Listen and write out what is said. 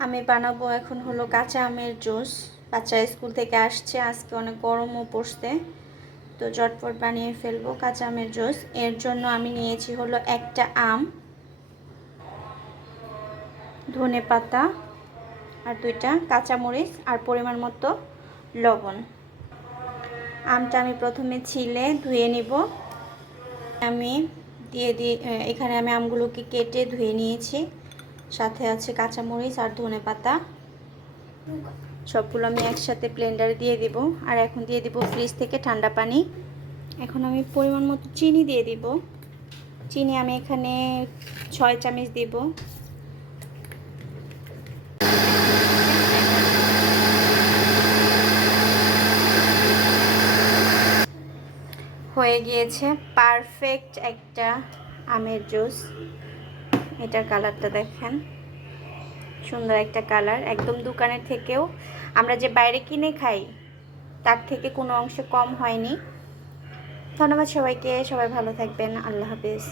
আমি বানাবো এখন হলো কাঁচা আমের জুস। বাচ্চা স্কুল থেকে আসছে, আজকে অনেক গরমও পড়ছে, তো ঝটপট বানিয়ে ফেলবো কাঁচা আমের জুস। এর জন্য আমি নিয়েছি হলো একটা আম, ধনে পাতা আর 2টা কাঁচামরিচ আর পরিমাণ মতো লবণ। আমটা আমি প্রথমে ছিলে ধুয়ে নিব। আমি এখানে আমি আমগুলোকে কেটে ধুয়ে নিয়েছি, সাথে আছে কাঁচামরিচ আর ধনে পাতা। সবগুলো আমি একসাথে ব্লেন্ডারে দিয়ে দিব। আর এখন দিয়ে দিব ফ্রিজ থেকে ঠান্ডা পানি। এখন আমি পরিমাণ মতো চিনি দিয়ে দিব। চিনি আমি এখানে 6 চামচ দিব। হয়ে গিয়েছে পারফেক্ট একটা আমের জুস। এটার কালারটা দেখেন, সুন্দর একটা কালার, একদম দোকানের থেকেও আমরা যে বাইরে কিনে খাই তার থেকে কোনো অংশে কম হয়নি। ধন্যবাদ সবাইকে, সবাই ভালো থাকবেন, আল্লাহ হাফেজ।